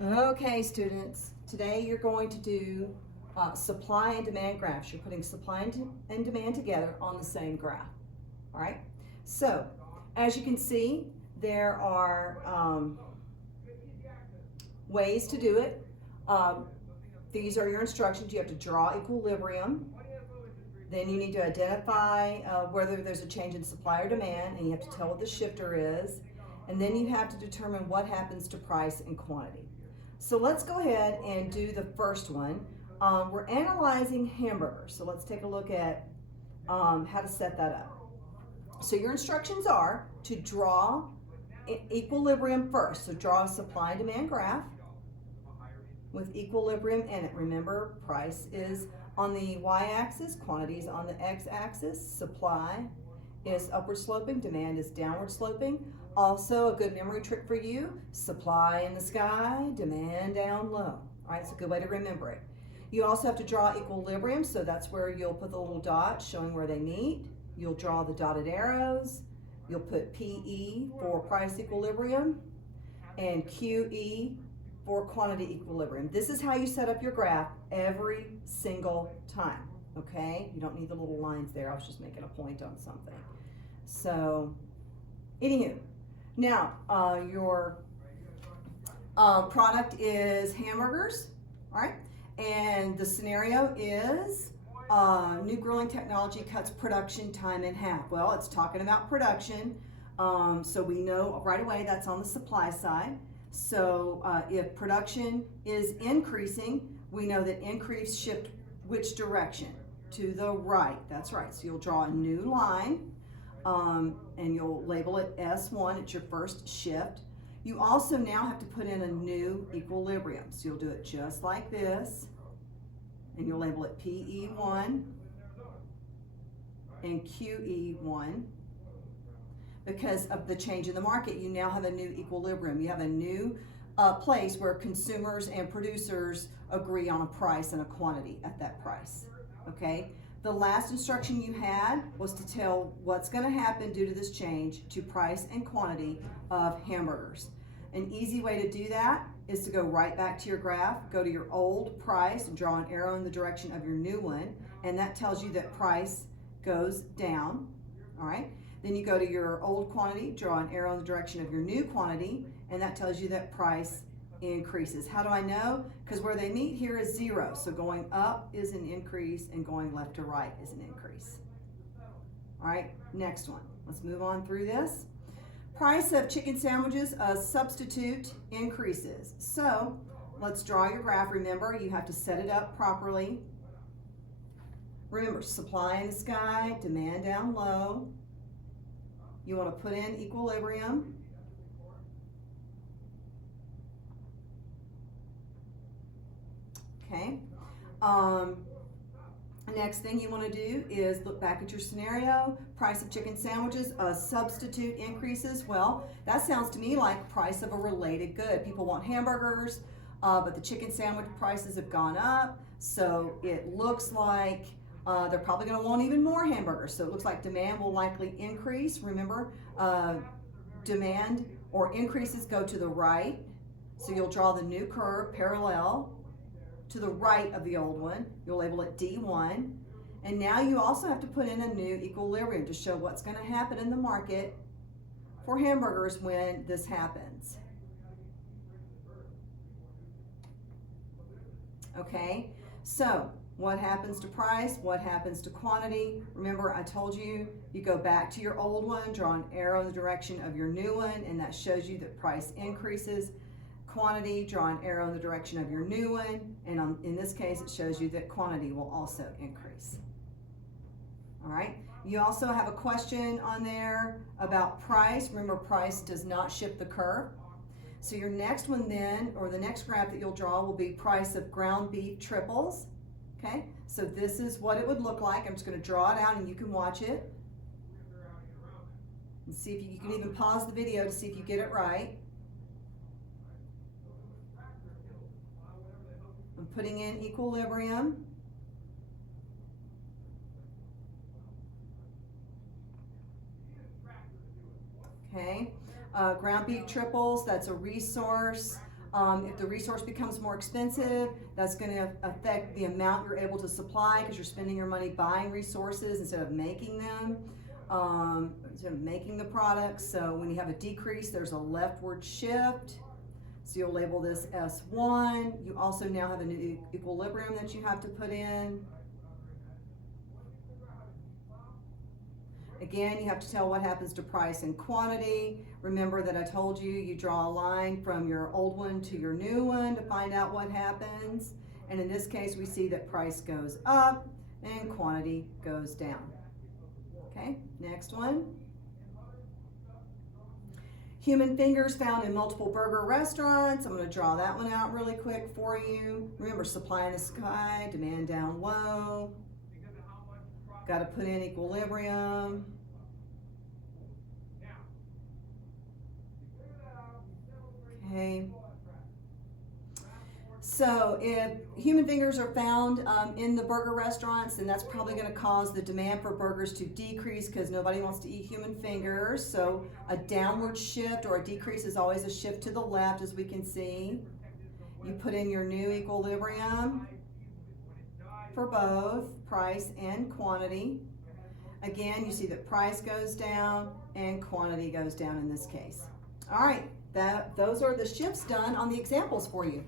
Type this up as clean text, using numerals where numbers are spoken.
Okay, students, today you're going to do supply and demand graphs. You're putting supply and demand together on the same graph, all right? So, as you can see, there are ways to do it. These are your instructions. You have to draw equilibrium. Then you need to identify whether there's a change in supply or demand, and you have to tell what the shifter is. And then you have to determine what happens to price and quantity. So let's go ahead and do the first one. We're analyzing hamburgers. So let's take a look at how to set that up. So your instructions are to draw equilibrium first. So draw a supply and demand graph with equilibrium in it. Remember, price is on the y-axis, quantity is on the x-axis, supply is upward sloping, demand is downward sloping. Also, a good memory trick for you, supply in the sky, demand down low. All right, it's a good way to remember it. You also have to draw equilibrium, so that's where you'll put the little dots showing where they meet. You'll draw the dotted arrows. You'll put PE for price equilibrium and QE for quantity equilibrium. This is how you set up your graph every single time, okay? You don't need the little lines there. I was just making a point on something. So, anywho, now your product is hamburgers, all right? And the scenario is new grilling technology cuts production time in half. Well, it's talking about production, so we know right away that's on the supply side. So if production is increasing, we know that increase shift which direction? To the right, that's right. So you'll draw a new line and you'll label it S1, it's your first shift. You also now have to put in a new equilibrium. So you'll do it just like this and you'll label it PE1 and QE1. Because of the change in the market, you now have a new equilibrium. You have a new place where consumers and producers agree on a price and a quantity at that price, okay? The last instruction you had was to tell what's gonna happen due to this change to price and quantity of hamburgers. An easy way to do that is to go right back to your graph, go to your old price, and draw an arrow in the direction of your new one, and that tells you that price goes down, all right? Then you go to your old quantity, draw an arrow in the direction of your new quantity, and that tells you that price increases. How do I know? Because where they meet here is 0. So going up is an increase and going left to right is an increase. All right, next one. Let's move on through this. Price of chicken sandwiches, a substitute, increases. So let's draw your graph. Remember, you have to set it up properly. Remember, supply in the sky, demand down low. You want to put in equilibrium. Okay. Next thing you want to do is look back at your scenario. Price of chicken sandwiches, a substitute increases. Well, that sounds to me like price of a related good. People want hamburgers, but the chicken sandwich prices have gone up. So it looks like they're probably going to want even more hamburgers. So it looks like demand will likely increase. Remember, demand or increases go to the right. So you'll draw the new curve parallel to the right of the old one. You'll label it D1. And now you also have to put in a new equilibrium to show what's going to happen in the market for hamburgers when this happens. Okay, so what happens to price? What happens to quantity? Remember, I told you, you go back to your old one, draw an arrow in the direction of your new one, and that shows you that price increases. Quantity, draw an arrow in the direction of your new one, and in this case, it shows you that quantity will also increase. All right, you also have a question on there about price. Remember, price does not shift the curve. So your next one then, or the next graph that you'll draw will be price of ground beef triples. Okay, so this is what it would look like. I'm just going to draw it out and you can watch it. And see if you can even pause the video to see if you get it right. I'm putting in equilibrium. Okay, ground beef triples, that's a resource. If the resource becomes more expensive, that's going to affect the amount you're able to supply because you're spending your money buying resources instead of making them, instead of making the products. So when you have a decrease, there's a leftward shift. So you'll label this S1. You also now have a new equilibrium that you have to put in. Again, you have to tell what happens to price and quantity. Remember that I told you, you draw a line from your old one to your new one to find out what happens. And in this case, we see that price goes up and quantity goes down. Okay, next one. Human fingers found in multiple burger restaurants. I'm going to draw that one out really quick for you. Remember, supply in the sky, demand down low. Got to put in equilibrium. Okay. So if human fingers are found in the burger restaurants, then that's probably going to cause the demand for burgers to decrease because nobody wants to eat human fingers. So a downward shift or a decrease is always a shift to the left, as we can see. You put in your new equilibrium for both price and quantity. Again, you see that price goes down and quantity goes down in this case. All right, those are the shifts done on the examples for you.